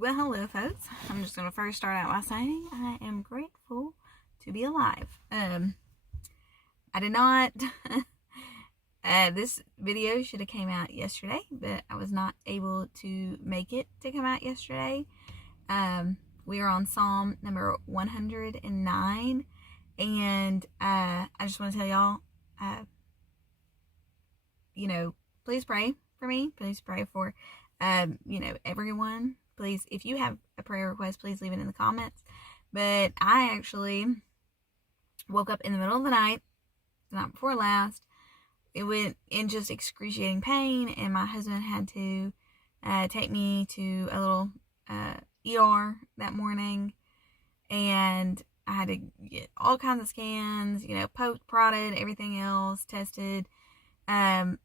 Well, hello, folks. I'm just going to first start out by saying I am grateful to be alive. I did not. This video should have came out yesterday, but I was not able to make it to come out yesterday. We are on Psalm number 109, and I just want to tell y'all, please pray for me. Please pray for, everyone. Please, if you have a prayer request, please leave it in the comments. But I actually woke up in the middle of the night, the night before last. It went in just excruciating pain, and my husband had to take me to a little ER that morning, and I had to get all kinds of scans, poked, prodded, everything else tested, and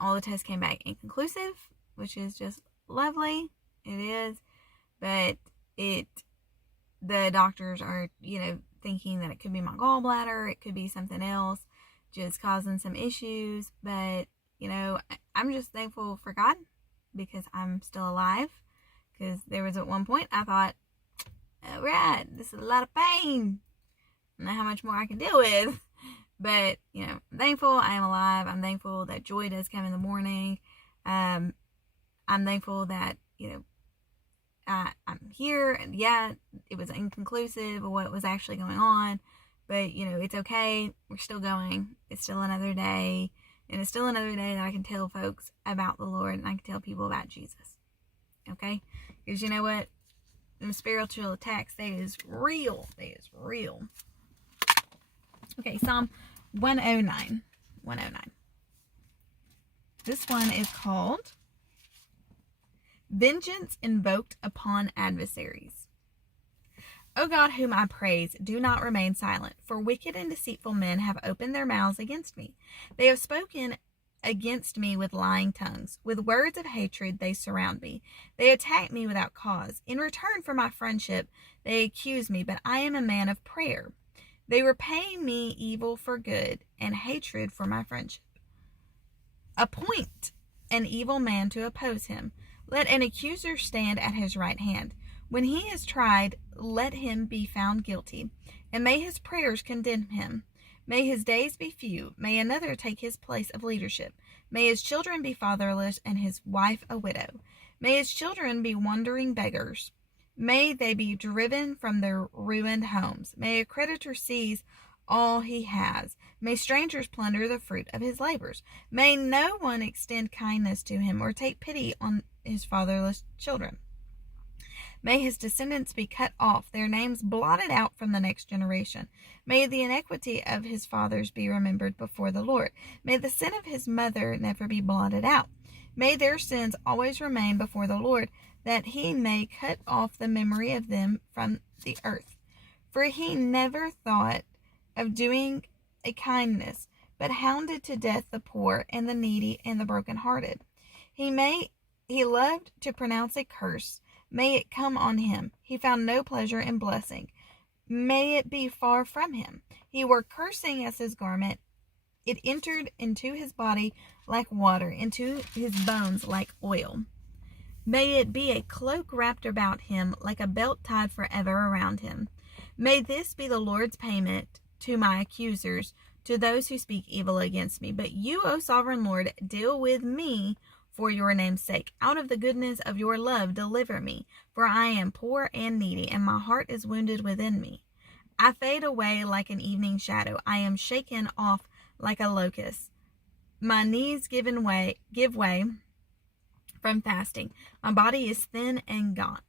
all the tests came back inconclusive, which is just lovely. It is, but the doctors are, thinking that it could be my gallbladder, it could be something else, just causing some issues. But, I'm just thankful for God because I'm still alive. Because there was at one point I thought, all right, this is a lot of pain. I don't know how much more I can deal with. But, I'm thankful I am alive. I'm thankful that joy does come in the morning. I'm thankful that, I'm here, and yeah, it was inconclusive of what was actually going on, but it's okay. We're still going. It's still another day, and it's still another day that I can tell folks about the Lord, and I can tell people about Jesus. Okay, because you know what, the spiritual attacks, that is real. That is real. Okay, Psalm 109. This one is called Vengeance Invoked Upon Adversaries. O God, whom I praise, do not remain silent, for wicked and deceitful men have opened their mouths against me. They have spoken against me with lying tongues. With words of hatred they surround me. They attack me without cause. In return for my friendship, they accuse me, but I am a man of prayer. They repay me evil for good and hatred for my friendship. Appoint an evil man to oppose him. Let an accuser stand at his right hand. When he is tried, let him be found guilty, and may his prayers condemn him. May his days be few. May another take his place of leadership. May his children be fatherless and his wife a widow. May his children be wandering beggars. May they be driven from their ruined homes. May a creditor seize all he has. May strangers plunder the fruit of his labors. May no one extend kindness to him or take pity on his fatherless children. May his descendants be cut off, their names blotted out from the next generation. May the iniquity of his fathers be remembered before the Lord. May the sin of his mother never be blotted out. May their sins always remain before the Lord, that he may cut off the memory of them from the earth. For he never thought of doing a kindness, but hounded to death the poor and the needy and the brokenhearted. He loved to pronounce a curse. May it come on him. He found no pleasure in blessing. May it be far from him. He wore cursing as his garment. It entered into his body like water, into his bones like oil. May it be a cloak wrapped about him, like a belt tied forever around him. May this be the Lord's payment to my accusers, to those who speak evil against me. But you, O sovereign Lord, deal with me for your name's sake. Out of the goodness of your love, deliver me, for I am poor and needy, and my heart is wounded within me. I fade away like an evening shadow. I am shaken off like a locust. My knees give way from fasting. My body is thin and gaunt.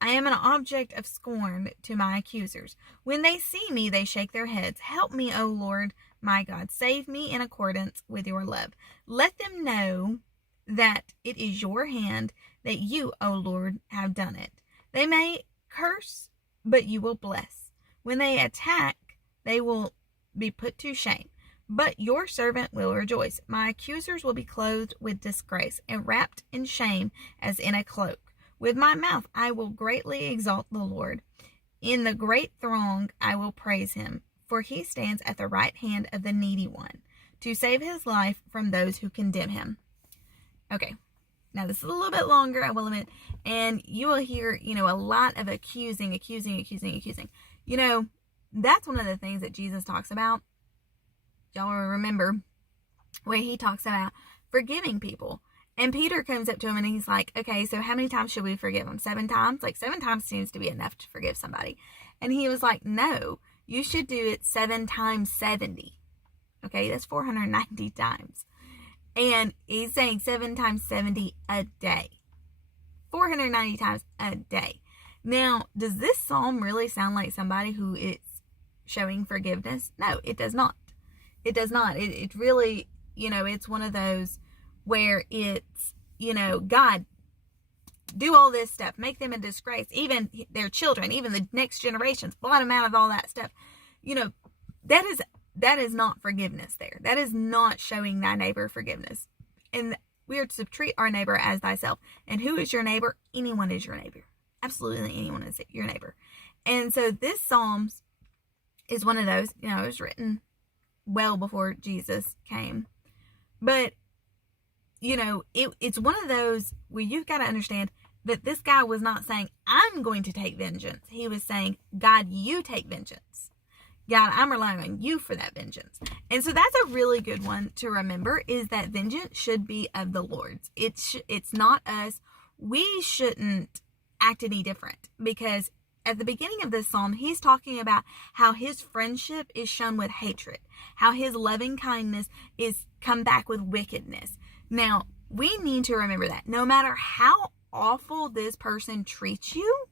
I am an object of scorn to my accusers. When they see me, they shake their heads. Help me, O Lord, my God. Save me in accordance with your love. Let them know that it is your hand, that you, O Lord, have done it. They may curse, but you will bless. When they attack, they will be put to shame. But your servant will rejoice. My accusers will be clothed with disgrace and wrapped in shame as in a cloak. With my mouth I will greatly exalt the Lord. In the great throng I will praise him, for he stands at the right hand of the needy one, to save his life from those who condemn him. Okay. Now, this is a little bit longer, I will admit, and you will hear, a lot of accusing. That's one of the things that Jesus talks about. Y'all will remember where he talks about forgiving people. And Peter comes up to him and he's like, okay, so how many times should we forgive them? 7 times? Like 7 times seems to be enough to forgive somebody. And he was like, no, you should do it 7 times 70. Okay, that's 490 times. And he's saying 7 times 70 a day. 490 times a day. Now, does this psalm really sound like somebody who is showing forgiveness? No, it does not. It does not. It really, it's one of those where it's, God, do all this stuff, make them a disgrace, even their children, even the next generations, blot them out of all that stuff. That is not forgiveness there. That is not showing thy neighbor forgiveness. And we are to treat our neighbor as thyself. And who is your neighbor? Anyone is your neighbor. Absolutely anyone is your neighbor. And so this Psalms is one of those, it was written well before Jesus came. But, it's one of those where you've got to understand that this guy was not saying, I'm going to take vengeance. He was saying, God, you take vengeance. God, I'm relying on you for that vengeance. And so that's a really good one to remember, is that vengeance should be of the Lord's. It's not us. We shouldn't act any different, because at the beginning of this psalm, he's talking about how his friendship is shown with hatred, how his loving kindness is come back with wickedness. Now, we need to remember that no matter how awful this person treats you,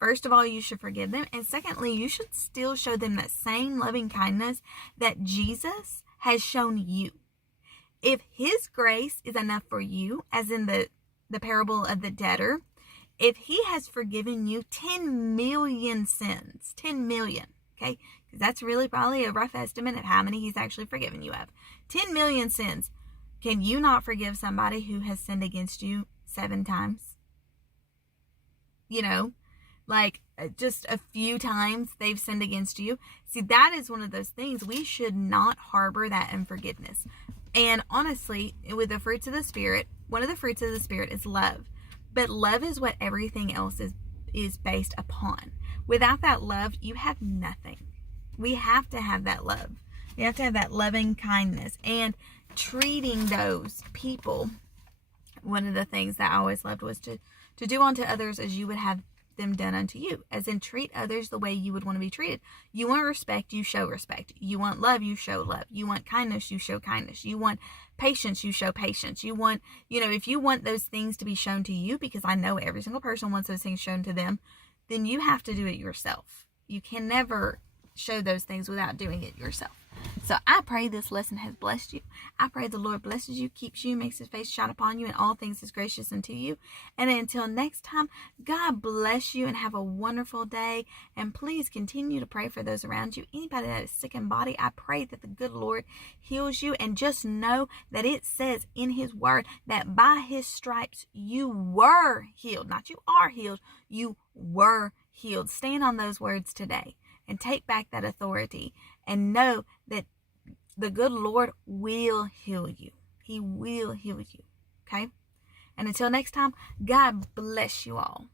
first of all, you should forgive them. And secondly, you should still show them that same loving kindness that Jesus has shown you. If his grace is enough for you, as in the parable of the debtor, if he has forgiven you 10 million sins, 10 million, okay? Because that's really probably a rough estimate of how many he's actually forgiven you of. 10 million sins. Can you not forgive somebody who has sinned against you 7 times? Like just a few times they've sinned against you. See, that is one of those things. We should not harbor that unforgiveness. And honestly, with the fruits of the Spirit, one of the fruits of the Spirit is love. But love is what everything else is based upon. Without that love, you have nothing. We have to have that love. We have to have that loving kindness and treating those people. One of the things that I always loved was to do unto others as you would have them done unto you, as in treat others the way you would want to be treated. You want respect, you show respect. You want love, you show love. You want kindness, you show kindness. You want patience, you show patience. You want, if you want those things to be shown to you, because I know every single person wants those things shown to them, then you have to do it yourself. You can never show those things without doing it yourself. So I pray this lesson has blessed you. I pray the Lord blesses you, keeps you, makes his face shine upon you, and all things is gracious unto you. And until next time, God bless you and have a wonderful day. And please continue to pray for those around you. Anybody that is sick in body, I pray that the good Lord heals you. And just know that it says in his word that by his stripes you were healed. Not you are healed, you were healed. Stand on those words today and take back that authority, and know that the good Lord will heal you. He will heal you. Okay? And until next time, God bless you all.